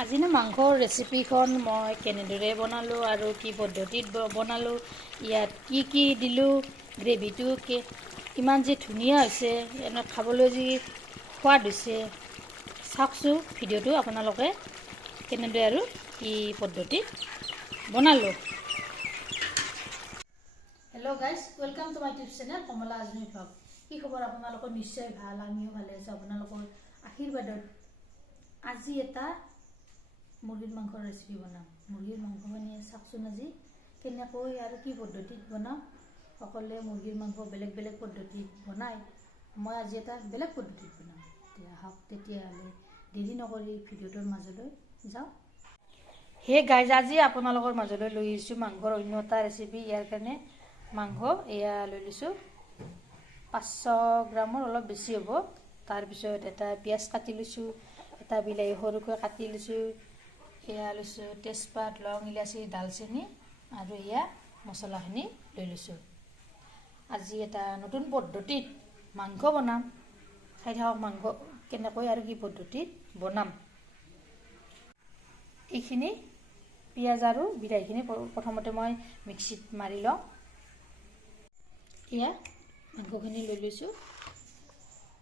আজি না মাংসৰ ৰেচিপিখন মই কেনেদৰে বনালোঁ আৰু কি পদ্ধতিত বনালোঁ ইয়াত কি কি দিলোঁ গ্ৰেভিটো কিমান যে ধুনীয়া হৈছে এনে খাবলৈ যি সোৱাদ হৈছে চাওকচোন ভিডিঅ'টো আপোনালোকে কেনেদৰে আৰু কি পদ্ধতিত বনালোঁ। Hello' guys welcome to my tube channel Kamala Azmi vlog কি খবৰ? আপোনালোকৰ নিশ্চয় ভাল আমিও ভালে আছোঁ। আপোনালোকৰ আশীৰ্বাদত আজি এটা মুৰ্গীৰ মাংসৰ ৰেচিপি বনাম। মুৰ্গীৰ মাংসখিনি চাওকচোন আজি কেনেকৈ আৰু কি পদ্ধতিত বনাম সকলোৱে মুৰ্গীৰ মাংস বেলেগ বেলেগ পদ্ধতিত বনায় মই আজি এটা বেলেগ পদ্ধতিত বনাম। আহক তেতিয়াহ'লে দেৰি নকৰি ভিডিঅ'টোৰ মাজলৈ যাওঁ। সেই গাইজ আজি আপোনালোকৰ মাজলৈ লৈ আহিছোঁ মাংসৰ অন্য এটা ৰেচিপি ইয়াৰ কাৰণে মাংস এয়া লৈ লৈছোঁ। পাঁচশ গ্ৰামৰ অলপ বেছি হ'ব। তাৰপিছত এটা পিঁয়াজ কাটি লৈছোঁ এটা বিলাহী সৰুকৈ কাটি লৈছোঁ। এয়া লৈছোঁ তেজপাত লং ইলাচি ডালচেনি আৰু এয়া মছলাখিনি লৈ লৈছোঁ। আজি এটা নতুন পদ্ধতিত মাংস বনাম। খাই থাকক মাংস কেনেকৈ আৰু কি পদ্ধতিত বনাম। এইখিনি পিঁয়াজ আৰু বিলাহীখিনি প্ৰথমতে মই মিক্সিত মাৰি লওঁ। এয়া মাংসখিনি লৈ লৈছোঁ।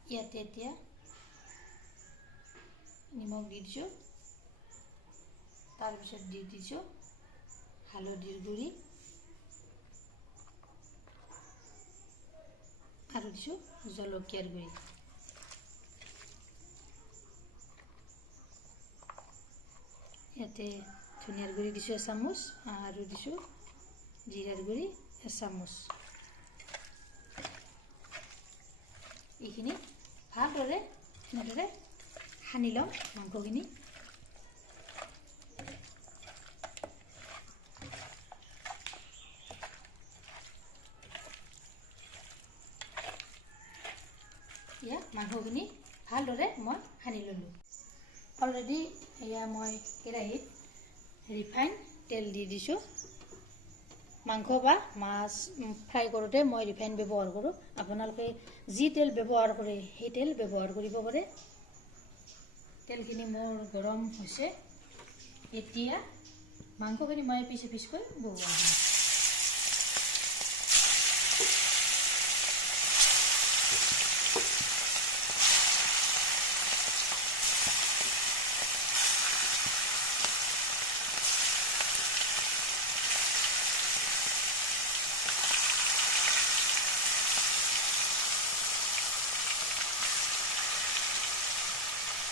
ইয়াতে এতিয়া নিমখ দি দিছোঁ। তাৰপিছত দি দিছোঁ। হালধিৰ গুড়ি। আৰু দিছোঁ জলকীয়াৰ গুড়ি। ইয়াতে ধনিয়াৰ গুড়ি দিছোঁ এচামুচ আৰু দিছোঁ জিৰাৰ গুড়ি এচামুচ। এইখিনি ভালদৰে এনেদৰে সানি ল'ম মাংসখিনি। মই সানি ল'লোঁ। অলৰেডি এয়া মই কেৰাহীত ৰিফাইন তেল দি দিছোঁ। মাংস বা মাছ ফ্ৰাই কৰোঁতে মই ৰিফাইন ব্যৱহাৰ কৰোঁ। আপোনালোকে যি তেল ব্যৱহাৰ কৰে, সেই তেল ব্যৱহাৰ কৰিব পাৰে। তেলখিনি মোৰ গৰম হৈছে। এতিয়া মাংসখিনি মই পিছে পিচকৈ বহুৱাই দিম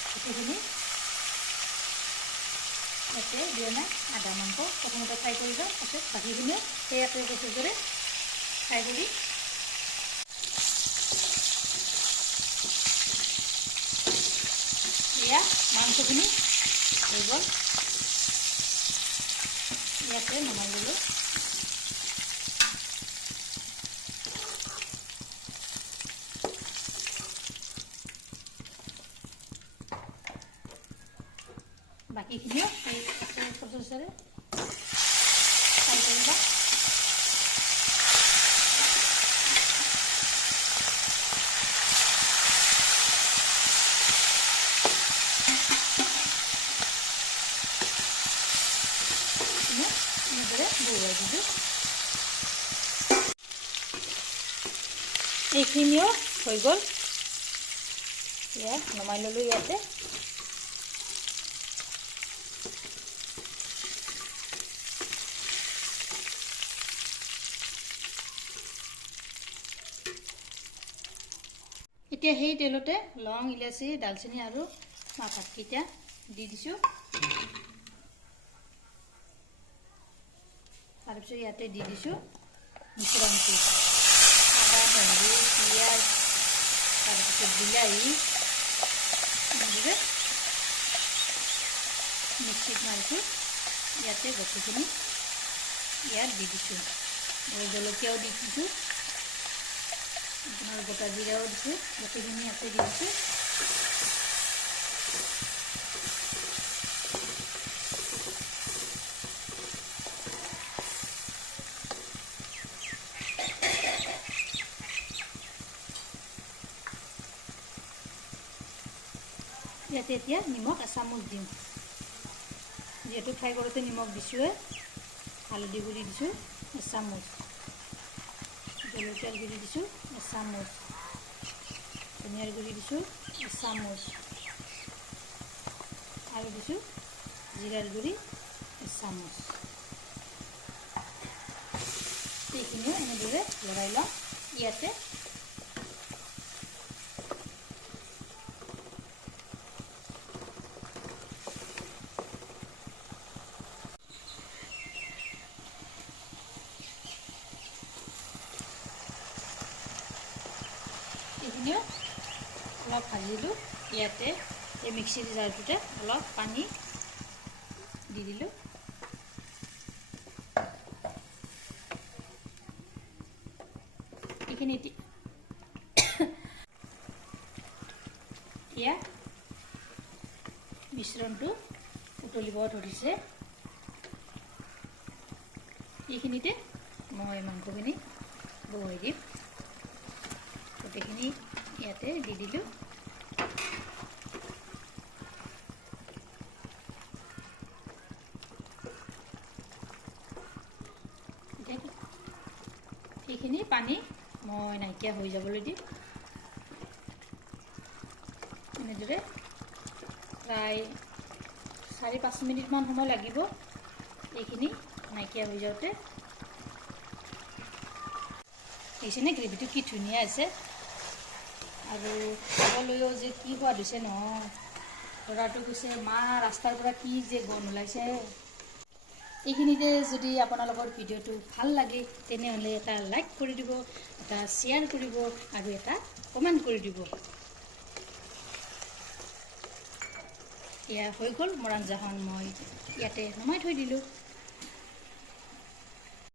গোটেইখিনি ইয়াতে দিয়া নাই আদা মাংস প্ৰথমতে ফ্ৰাই কৰি লওঁ, তাৰপিছত বাকীখিনিও সেই একে প্ৰচেছৰে ফ্ৰাই কৰি এয়া মাংসখিনি হৈ গ'ল। ইয়াতে নমাই ল'লোঁ বাকীখিনিও সেই একে প্ৰচেছৰে ফ্ৰাই কৰি লওঁ এইখিনি এনেদৰে বহুৱাই দিছোঁ এইখিনিও হৈ গ'ল। এয়া নমাই ল'লোঁ ইয়াতে। এতিয়া সেই তেলতে লং ইলাচি ডালচেনি আৰু মাহ ভাতকেইটা দি দিছোঁ। তাৰপিছত ইয়াতে দি দিছোঁ মিশ্ৰণটো আদা, নহৰু, পিঁয়াজ, তাৰপিছত বিলাহী, এনেদৰে মিক্সিত মাৰিছোঁ। ইয়াতে গোটেইখিনি ইয়াত দি দিছোঁ। জলকীয়াও দি দিছোঁ। আপোনাৰ গোটা জিৰাও দিছোঁ গোটেইখিনি ইয়াতে দি দিছোঁ ইয়াতে এতিয়া নিমখ এচামুচ দিওঁ। যিহেতু ফ্ৰাই কৰোঁতে নিমখ দিছোঁৱে হালধি গুড়ি দিছোঁ এচামুচ জলকীয়াৰ গুড়ি দিছোঁ এচামুচ ধনিয়াৰ গুড়ি দিছোঁ এচামুচ আৰু দিছোঁ জিৰাৰ গুড়ি এচামুচ এইখিনিও এনেদৰে লৰাই লওঁ ইয়াতে এইখিনিও অলপ ভাজিলোঁ ইয়াতে এই মিক্সিৰ জাৰটোতে অলপ পানী দি দিলোঁ। এইখিনি এতি- এতিয়া মিশ্ৰণটো উতলিব ধৰিছে। এইখিনিতে মই মাংসখিনি বহুৱাই দিম। গোটেইখিনি ইয়াতে দি দিলোঁ। সেইখিনি পানী মই নাইকিয়া হৈ যাবলৈ দিম। এনেদৰে প্ৰায় চাৰি, পাঁচ মিনিটমান সময় লাগিব এইখিনি নাইকিয়া হৈ যাওঁতে। দেখিছেনে গ্ৰেভিটো কি ধুনীয়া আছে। আৰু খাবলৈও যে কি সোৱাদ হৈছে নহয় ল'ৰাটো কৈছে মা ৰাস্তাৰ পৰা কি যে গোন্ধ ওলাইছে? এইখিনিতে যদি আপোনালোকৰ ভিডিঅ'টো ভাল লাগে তেনেহ'লে এটা লাইক কৰি দিব এটা শ্বেয়াৰ কৰিব আৰু এটা কমেণ্ট কৰি দিব। এয়া হৈ গ'ল মোৰ আঞ্জাখন মই ইয়াতে নমাই থৈ দিলোঁ।